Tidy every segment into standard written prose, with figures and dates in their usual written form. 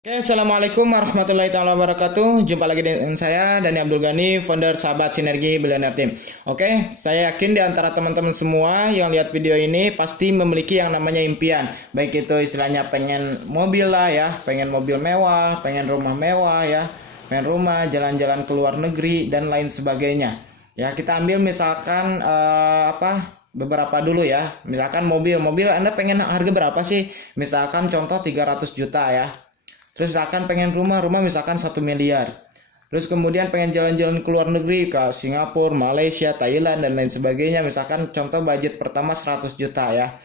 Oke, Assalamualaikum warahmatullahi taala wabarakatuh. Jumpa lagi dengan saya, Dani Abdul Ghani, founder Sahabat Sinergi Billionaire Team. Oke, saya yakin di antara teman-teman semua yang lihat video ini pasti memiliki yang namanya impian. Baik itu istilahnya pengen mobil lah ya, pengen mobil mewah, pengen rumah mewah ya, pengen rumah, jalan-jalan ke luar negeri, dan lain sebagainya. Ya, kita ambil misalkan beberapa dulu ya. Misalkan mobil Anda pengen harga berapa sih? Misalkan contoh 300 juta ya. Terus misalkan pengen rumah misalkan 1 miliar. Terus kemudian pengen jalan-jalan ke luar negeri ke Singapura, Malaysia, Thailand dan lain sebagainya. Misalkan contoh budget pertama 100 juta ya.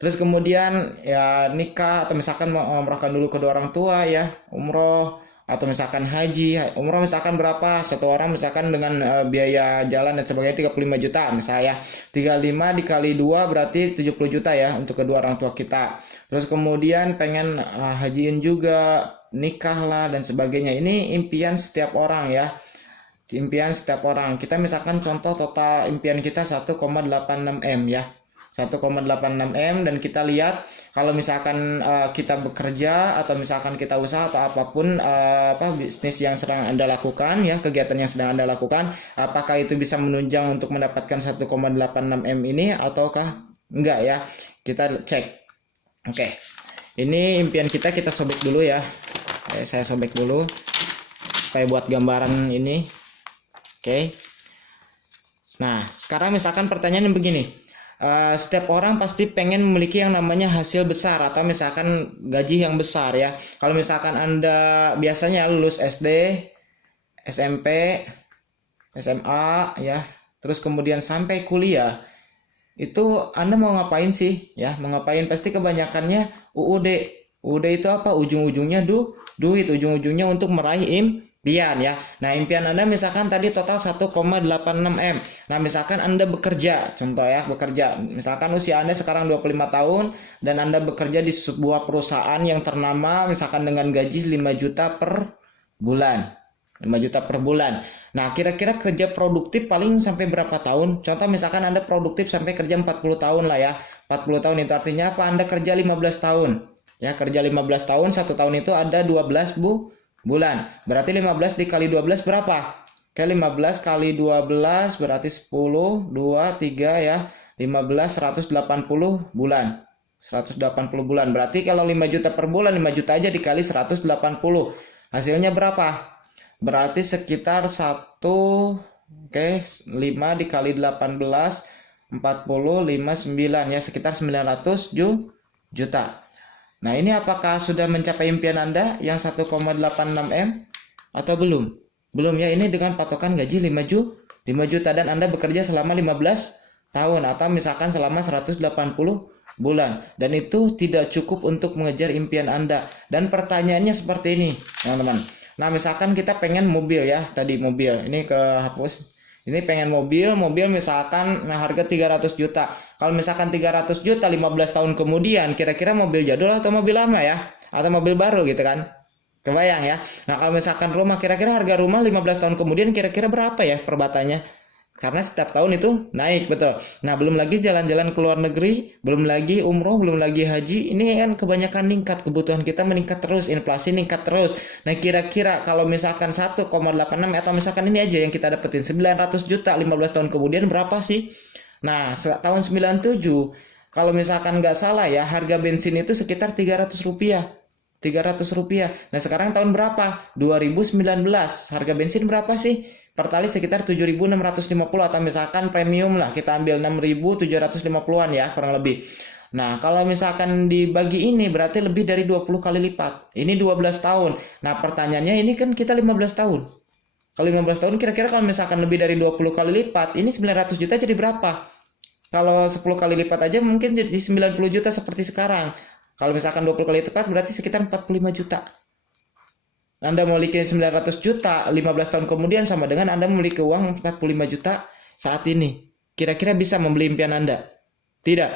Terus kemudian ya nikah atau misalkan umrohkan dulu kedua orang tua ya, umroh atau misalkan haji, umroh misalkan berapa? Satu orang misalkan dengan biaya jalan dan sebagainya 35 juta misalnya. 35 dikali 2 berarti 70 juta ya untuk kedua orang tua kita. Terus kemudian pengen hajiin juga, nikah lah dan sebagainya. Ini impian setiap orang ya. Impian setiap orang. Kita misalkan contoh total impian kita 1,86 M ya. 1,86 M, dan kita lihat kalau misalkan kita bekerja atau misalkan kita usaha atau apapun bisnis yang sedang Anda lakukan ya, kegiatan yang sedang Anda lakukan, apakah itu bisa menunjang untuk mendapatkan 1,86 M ini ataukah enggak ya. Kita cek. Oke. Ini impian kita sobek dulu ya. Saya sobek dulu supaya buat gambaran ini. Oke. Nah, sekarang misalkan pertanyaan begini. Setiap orang pasti pengen memiliki yang namanya hasil besar atau misalkan gaji yang besar ya. Kalau misalkan Anda biasanya lulus SD, SMP, SMA ya, terus kemudian sampai kuliah, itu Anda mau ngapain sih ya? Mau ngapain? Pasti kebanyakannya UUD. UUD itu apa? Ujung-ujungnya duit, ujung-ujungnya untuk meraih impian ya. Nah, impian Anda misalkan tadi total 1,86 M. Nah, misalkan Anda bekerja, contoh ya, bekerja. Misalkan usia Anda sekarang 25 tahun dan Anda bekerja di sebuah perusahaan yang ternama misalkan dengan gaji 5 juta per bulan. 5 juta per bulan. Nah, kira-kira kerja produktif paling sampai berapa tahun? Contoh misalkan Anda produktif sampai kerja 40 tahun lah ya. 40 tahun itu artinya apa? Anda kerja 15 tahun. Ya, kerja 15 tahun, 1 tahun itu ada 12 bulan. Berarti 15 dikali 12 berapa? Oke, 15 kali 12 berarti 10, 2, 3 ya. 15, 180 bulan. 180 bulan. Berarti kalau 5 juta per bulan, 5 juta aja dikali 180. Hasilnya berapa? Berarti sekitar 1, oke, 5 dikali 18, 40, 5, 9 ya, sekitar 900 juta. Nah, ini apakah sudah mencapai impian Anda yang 1,86 M atau belum? Belum ya, ini dengan patokan gaji 5 juta dan Anda bekerja selama 15 tahun atau misalkan selama 180 bulan. Dan itu tidak cukup untuk mengejar impian Anda. Dan pertanyaannya seperti ini, teman-teman. Nah, misalkan kita pengen mobil ya, tadi mobil. Ini kehapus. Ini pengen mobil misalkan harga 300 juta. Kalau misalkan 300 juta 15 tahun kemudian, kira-kira mobil jadul atau mobil lama ya? Atau mobil baru gitu kan? Kebayang ya? Nah, kalau misalkan rumah, kira-kira harga rumah 15 tahun kemudian kira-kira berapa ya perbatanya? Karena setiap tahun itu naik, betul. Nah, belum lagi jalan-jalan ke luar negeri, belum lagi umroh, belum lagi haji. Ini kan kebanyakan meningkat, kebutuhan kita meningkat terus, inflasi meningkat terus. Nah, kira-kira kalau misalkan 1,86 atau misalkan ini aja yang kita dapetin 900 juta 15 tahun kemudian berapa sih? Nah, tahun 97, kalau misalkan nggak salah ya, harga bensin itu sekitar 300 rupiah. 300 rupiah. Nah, sekarang tahun berapa? 2019. Harga bensin berapa sih? Pertalite sekitar 7.650 atau misalkan premium lah. Kita ambil 6.750-an ya, kurang lebih. Nah, kalau misalkan dibagi ini berarti lebih dari 20 kali lipat. Ini 12 tahun. Nah, pertanyaannya ini kan kita 15 tahun. Kalau 15 tahun kira-kira kalau misalkan lebih dari 20 kali lipat, ini 900 juta jadi berapa? Kalau 10 kali lipat aja mungkin jadi 90 juta seperti sekarang. Kalau misalkan 20 kali lipat berarti sekitar 45 juta. Anda memiliki 900 juta 15 tahun kemudian sama dengan Anda memiliki uang 45 juta saat ini. Kira-kira bisa membeli impian Anda? Tidak.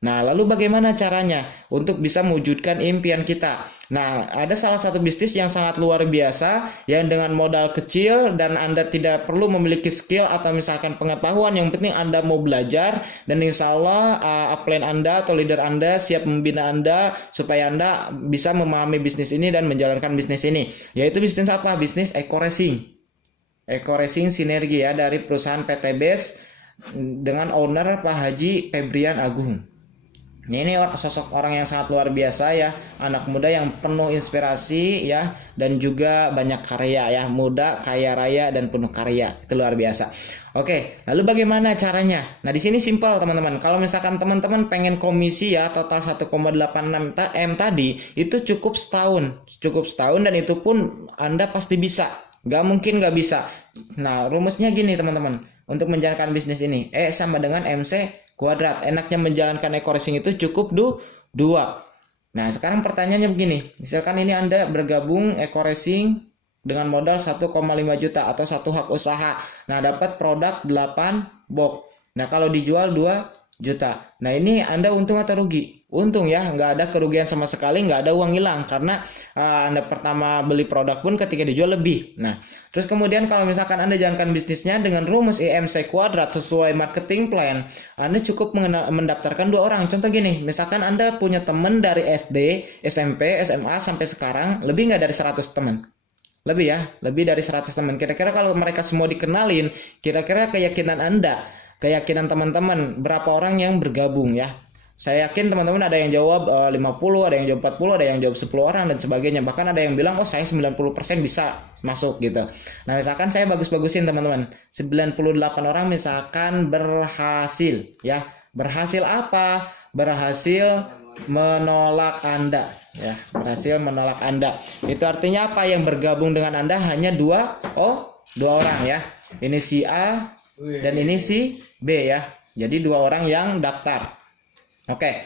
Nah, lalu bagaimana caranya untuk bisa mewujudkan impian kita? Nah, ada salah satu bisnis yang sangat luar biasa yang dengan modal kecil dan Anda tidak perlu memiliki skill atau misalkan pengetahuan, yang penting Anda mau belajar dan insya Allah upline Anda atau leader Anda siap membina Anda supaya Anda bisa memahami bisnis ini dan menjalankan bisnis ini. Yaitu bisnis apa? Bisnis Eco Racing. Eco Racing Sinergi ya, dari perusahaan PT BES dengan owner Pak Haji Febrian Agung. Ini sosok orang yang sangat luar biasa ya, anak muda yang penuh inspirasi ya, dan juga banyak karya ya, muda, kaya raya dan penuh karya. Itu luar biasa. Oke, lalu bagaimana caranya? Nah, di sini simpel teman-teman. Kalau misalkan teman-teman pengen komisi ya total 1,86 M tadi, itu cukup setahun dan itu pun Anda pasti bisa. Gak mungkin gak bisa. Nah, rumusnya gini teman-teman. Untuk menjalankan bisnis ini, E sama dengan MC kuadrat. Enaknya menjalankan Eco Racing itu cukup 2. Nah, sekarang pertanyaannya begini. Misalkan ini Anda bergabung Eco Racing dengan modal 1,5 juta atau satu hak usaha. Nah, dapat produk 8 box. Nah, kalau dijual 2 juta. Nah, ini Anda untung atau rugi? Untung ya, nggak ada kerugian sama sekali, nggak ada uang hilang karena Anda pertama beli produk pun ketika dijual lebih. Nah, terus kemudian kalau misalkan Anda jalankan bisnisnya dengan rumus EMC kuadrat sesuai marketing plan, Anda cukup mendaftarkan 2 orang. Contoh gini, misalkan Anda punya teman dari SD, SMP, SMA sampai sekarang, lebih nggak dari 100 teman. Lebih ya, lebih dari 100 teman. Kira-kira kalau mereka semua dikenalin, kira-kira keyakinan Anda, keyakinan teman-teman, berapa orang yang bergabung ya? Saya yakin teman-teman ada yang jawab 50, ada yang jawab 40, ada yang jawab 10 orang dan sebagainya. Bahkan ada yang bilang, oh saya 90% bisa masuk gitu. Nah, misalkan saya bagus-bagusin teman-teman. 98 orang misalkan berhasil ya. Berhasil apa? Berhasil menolak Anda ya. Berhasil menolak Anda. Itu artinya apa? Yang bergabung dengan Anda hanya 2 orang ya. Ini si A dan ini si B ya. Jadi 2 orang yang daftar. Oke,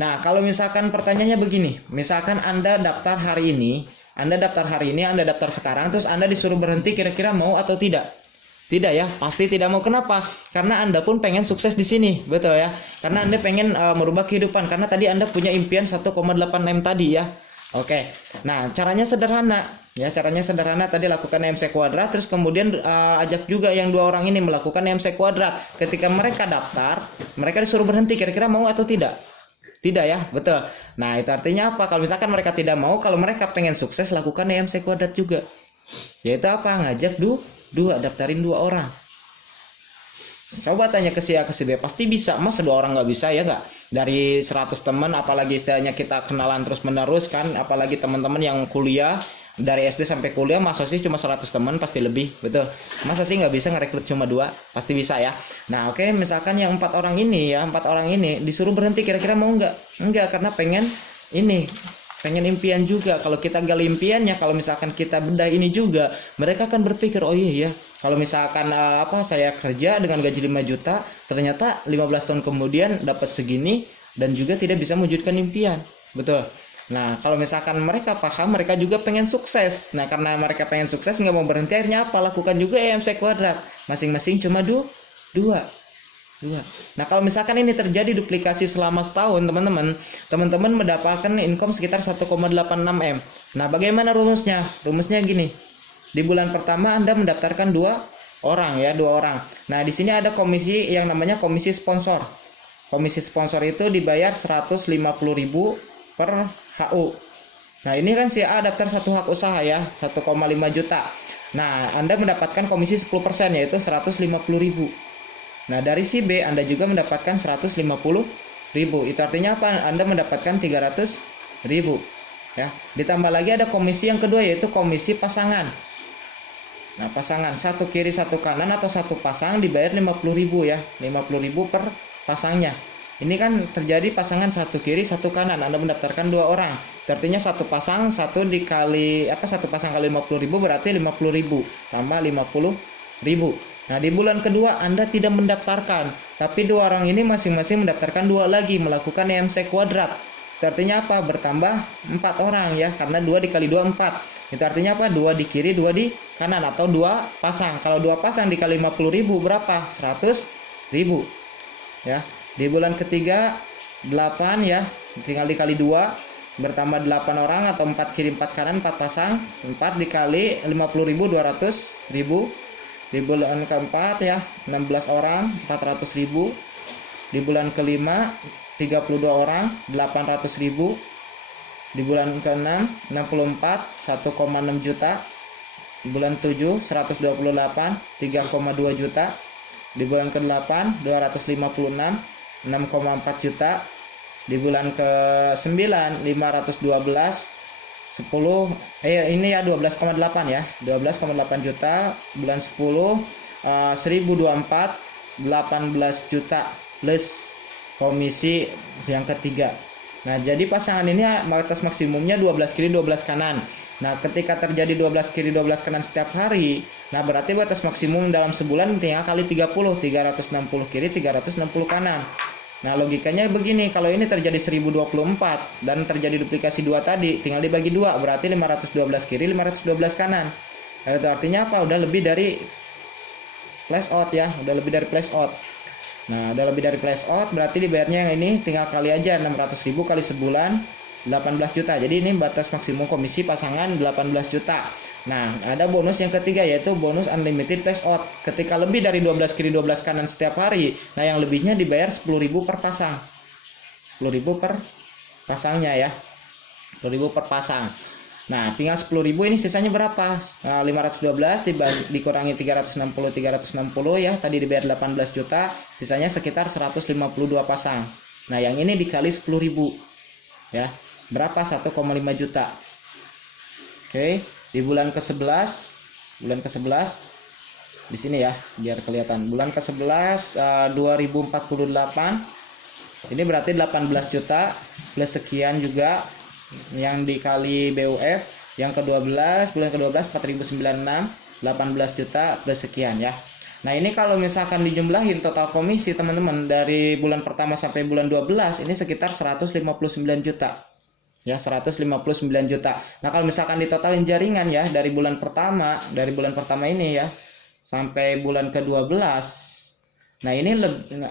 nah kalau misalkan pertanyaannya begini, misalkan Anda daftar hari ini, Anda daftar sekarang, terus Anda disuruh berhenti, kira-kira mau atau tidak? Tidak ya, pasti tidak mau. Kenapa? Karena Anda pun pengen sukses di sini, betul ya? Karena Anda pengen merubah kehidupan, karena tadi Anda punya impian 1,8 M tadi ya. Oke, nah caranya sederhana. Ya, caranya sederhana, tadi lakukan MC kuadrat, terus kemudian ajak juga yang 2 orang ini melakukan MC kuadrat. Ketika mereka daftar, mereka disuruh berhenti, kira-kira mau atau tidak? Tidak ya, betul. Nah, itu artinya apa? Kalau misalkan mereka tidak mau, kalau mereka pengen sukses, lakukan MC kuadrat juga. Yaitu apa? Ngajak daftarin 2 orang. Coba tanya ke si A ke si B, pasti bisa. Masa 2 orang nggak bisa ya nggak? Dari 100 teman, apalagi istilahnya kita kenalan terus menerus kan, apalagi teman-teman yang kuliah dari SD sampai kuliah, masa sih cuma 100 teman, pasti lebih, betul. Masa sih nggak bisa ngerekrut cuma 2? Pasti bisa ya. Nah, oke, misalkan yang 4 orang ini disuruh berhenti, kira-kira mau nggak? Enggak, karena pengen impian juga. Kalau kita gali impiannya, kalau misalkan kita bedah ini juga, mereka akan berpikir, oh iya ya, kalau misalkan saya kerja dengan gaji 5 juta, ternyata 15 tahun kemudian dapat segini dan juga tidak bisa mewujudkan impian. Betul. Nah, kalau misalkan mereka paham, mereka juga pengen sukses. Nah, karena mereka pengen sukses, nggak mau berhenti, akhirnya apa? Lakukan juga EMC kuadrat. Masing-masing cuma 2. Nah, kalau misalkan ini terjadi duplikasi selama setahun, teman-teman mendapatkan income sekitar 1,86 M. Nah, bagaimana rumusnya? Rumusnya gini. Di bulan pertama Anda mendaftarkan 2 orang ya, 2 orang. Nah, di sini ada komisi yang namanya komisi sponsor. Komisi sponsor itu dibayar 150.000 per HU. Nah, ini kan si A daftar 1 hak usaha ya, 1,5 juta. Nah, Anda mendapatkan komisi 10% yaitu 150.000. Nah, dari si B Anda juga mendapatkan 150.000. Itu artinya apa? Anda mendapatkan 300.000. Ya. Ditambah lagi ada komisi yang kedua yaitu komisi pasangan. Nah, pasangan 1 kiri 1 kanan atau 1 pasang dibayar 50.000 ya. 50.000 per pasangnya. Ini kan terjadi pasangan 1 kiri 1 kanan. Anda mendaftarkan 2 orang. Artinya 1 pasang 1 pasang kali 50.000 berarti 50.000 tambah 50.000. Nah, di bulan kedua Anda tidak mendaftarkan, tapi 2 orang ini masing-masing mendaftarkan 2 lagi, melakukan EMC kuadrat. Itu artinya apa? Bertambah 4 orang ya, karena 2 dikali 2 4. Itu artinya apa? 2 di kiri 2 di kanan atau 2 pasang. Kalau 2 pasang dikali 50.000 berapa? 100.000 ya. Di bulan ketiga 8 ya, tinggal dikali 2, bertambah 8 orang atau 4 kiri 4 kanan 4 pasang. 4 dikali 50.000 200.000. Di bulan keempat ya 16 orang 400.000. Di bulan kelima 32 orang 800.000. Di bulan ke-6 64 1,6 juta. Di bulan 7 128 3,2 juta. Di bulan ke-8 256 6,4 juta. Di bulan ke-9 512 ini ya 12,8 ya 12,8 juta. Bulan 10 1024 18 juta plus komisi yang ketiga. Nah, jadi pasangan ini batas maksimumnya 12 kiri 12 kanan. Nah, ketika terjadi 12 kiri 12 kanan setiap hari, nah berarti batas maksimum dalam sebulan tinggal kali 30, 360 kiri 360 kanan. Nah, logikanya begini, kalau ini terjadi 1024 dan terjadi duplikasi 2 tadi, tinggal dibagi 2, berarti 512 kiri 512 kanan. Nah, itu artinya apa? Udah lebih dari flash out ya, udah lebih dari flash out. Nah, udah lebih dari flash out, berarti dibayarnya yang ini tinggal kali aja 600.000 kali sebulan 18 juta. Jadi ini batas maksimum komisi pasangan 18 juta. Nah, ada bonus yang ketiga yaitu bonus unlimited flash out. Ketika lebih dari 12 kiri 12 kanan setiap hari, nah yang lebihnya dibayar 10.000 per pasang. 10.000 per pasangnya ya. 10.000 per pasang. Nah, tinggal 10.000 ini sisanya berapa? Nah, 512 dikurangi 360 ya, tadi dibayar 18 juta, sisanya sekitar 152 pasang. Nah, yang ini dikali 10.000 ya. Berapa? 1,5 juta. Oke, di bulan ke-11 di sini ya, biar kelihatan. Bulan ke-11 2048. Ini berarti 18 juta plus sekian juga yang dikali BUF. Yang ke-12 bulan ke-12 4.096 18 juta plus sekian ya. Nah, ini kalau misalkan dijumlahin total komisi teman-teman dari bulan pertama sampai bulan 12 ini sekitar 159 juta. Ya, 159 juta. Nah, kalau misalkan ditotalin jaringan ya dari bulan pertama ini ya sampai bulan ke-12. Nah, ini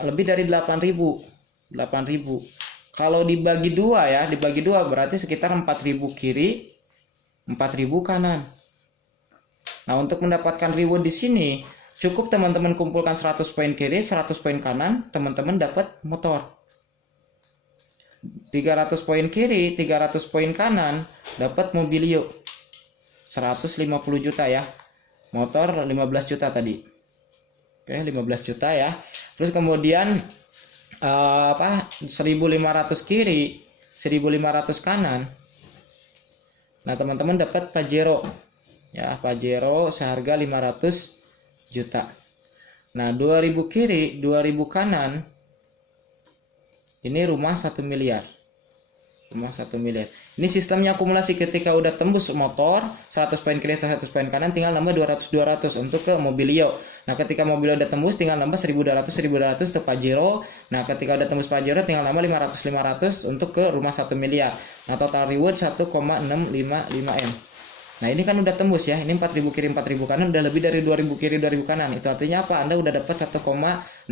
lebih dari 8.000. Kalau dibagi 2 ya, dibagi 2 berarti sekitar 4.000 kiri, 4.000 kanan. Nah, untuk mendapatkan reward di sini cukup teman-teman kumpulkan 100 poin kiri, 100 poin kanan, teman-teman dapat motor. 300 poin kiri, 300 poin kanan, dapat mobilio 150 juta ya. Motor 15 juta tadi. Oke, 15 juta ya. Terus kemudian 1.500 kiri, 1.500 kanan. Nah, teman-teman dapat Pajero. Ya, Pajero seharga 500 juta. Nah, 2.000 kiri, 2.000 kanan. Ini rumah 1 miliar. Rumah 1 miliar. Ini sistemnya akumulasi, ketika udah tembus motor 100 poin kiri 100 poin kanan tinggal nambah 200 untuk ke mobilio. Nah, ketika mobilio udah tembus tinggal nambah 1.200 untuk Pajero. Nah, ketika udah tembus Pajero tinggal nambah 500 untuk ke rumah 1 miliar. Nah, total reward 1,655 M. Nah, ini kan udah tembus ya. Ini 4.000 kiri 4.000 kanan udah lebih dari 2.000 kiri 2.000 kanan. Itu artinya apa? Anda udah dapat 1,655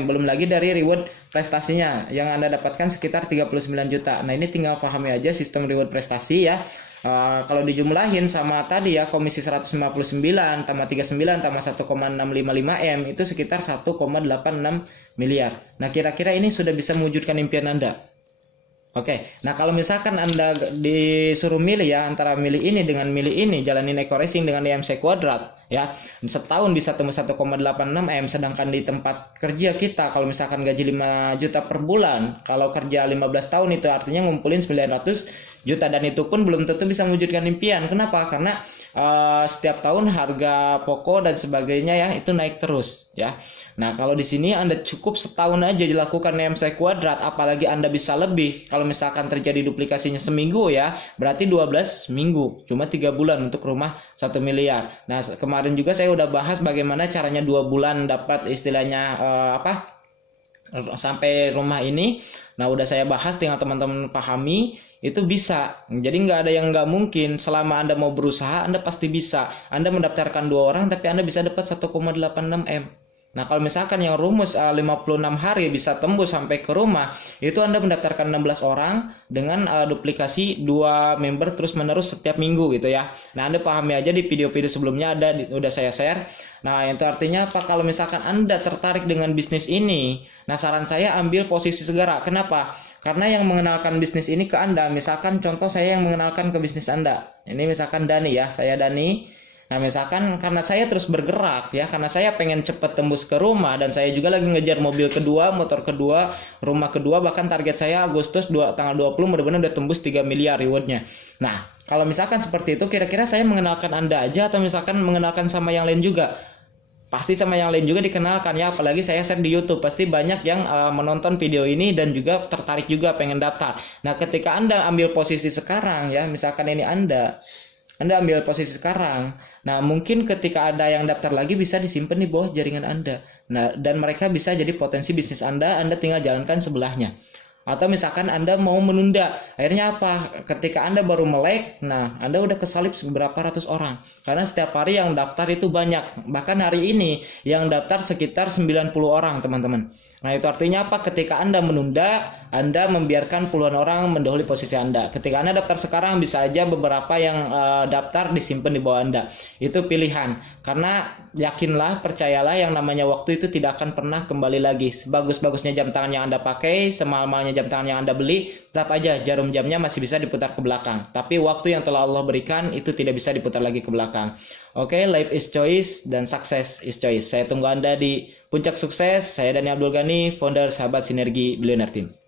M. Belum lagi dari reward prestasinya yang Anda dapatkan sekitar 39 juta. Nah, ini tinggal pahami aja sistem reward prestasi ya. Kalau dijumlahin sama tadi ya komisi 159 tambah 39 tambah 1,655 M itu sekitar 1,86 miliar. Nah, kira-kira ini sudah bisa mewujudkan impian Anda. Oke, nah kalau misalkan Anda disuruh milih ya antara milih ini dengan milih ini, jalanin eco racing dengan EMC kuadrat ya, setahun bisa tembus 1,86 M, sedangkan di tempat kerja kita kalau misalkan gaji 5 juta per bulan, kalau kerja 15 tahun itu artinya ngumpulin 900 juta, dan itu pun belum tentu bisa mewujudkan impian. Kenapa? Karena setiap tahun harga pokok dan sebagainya ya itu naik terus ya. Nah, kalau di sini Anda cukup setahun aja dilakukan EMC kuadrat, apalagi Anda bisa lebih. Kalau misalkan terjadi duplikasinya seminggu ya, berarti 12 minggu, cuma 3 bulan untuk rumah 1 miliar. Nah, kemarin juga saya udah bahas bagaimana caranya 2 bulan dapat istilahnya sampai rumah ini. Nah, udah saya bahas, tinggal teman-teman pahami, itu bisa. Jadi nggak ada yang nggak mungkin. Selama Anda mau berusaha, Anda pasti bisa. Anda mendaftarkan 2 orang, tapi Anda bisa dapat 1,86 M. Nah, kalau misalkan yang rumus 56 hari bisa tembus sampai ke rumah, itu Anda mendaftarkan 16 orang dengan duplikasi 2 member terus-menerus setiap minggu gitu ya. Nah, Anda pahami aja di video-video sebelumnya udah saya share. Nah, itu artinya apa? Kalau misalkan Anda tertarik dengan bisnis ini, nah saran saya ambil posisi segera. Kenapa? Karena yang mengenalkan bisnis ini ke Anda, misalkan contoh saya yang mengenalkan ke bisnis Anda. Ini misalkan Dani ya, saya Dani. Nah, misalkan karena saya terus bergerak ya, karena saya pengen cepat tembus ke rumah dan saya juga lagi ngejar mobil kedua, motor kedua, rumah kedua, bahkan target saya Agustus tanggal 20 mudah-mudahan udah tembus 3 miliar rewardnya. Nah, kalau misalkan seperti itu, kira-kira saya mengenalkan Anda aja atau misalkan mengenalkan sama yang lain juga? Pasti sama yang lain juga dikenalkan ya, apalagi saya share di YouTube, pasti banyak yang menonton video ini dan juga tertarik juga pengen daftar. Nah, ketika Anda ambil posisi sekarang ya, misalkan ini Anda ambil posisi sekarang. Nah, mungkin ketika ada yang daftar lagi bisa disimpan di bawah jaringan Anda. Nah, dan mereka bisa jadi potensi bisnis Anda tinggal jalankan sebelahnya. Atau misalkan Anda mau menunda, akhirnya apa? Ketika Anda baru melek, nah Anda udah kesalip beberapa ratus orang. Karena setiap hari yang daftar itu banyak. Bahkan hari ini yang daftar sekitar 90 orang, teman-teman. Nah, itu artinya apa? Ketika Anda menunda, Anda membiarkan puluhan orang mendahului posisi Anda. Ketika Anda daftar sekarang, bisa aja beberapa yang daftar disimpan di bawah Anda. Itu pilihan. Karena yakinlah, percayalah yang namanya waktu itu tidak akan pernah kembali lagi. Sebagus-bagusnya jam tangan yang Anda pakai, semahal-mahalnya jam tangan yang Anda beli, tetap aja jarum jamnya masih bisa diputar ke belakang. Tapi waktu yang telah Allah berikan itu tidak bisa diputar lagi ke belakang. Oke, life is choice dan success is choice. Saya tunggu Anda di puncak sukses. Saya Dani Abdul Ghani, founder Sahabat Sinergi Billionaire Team.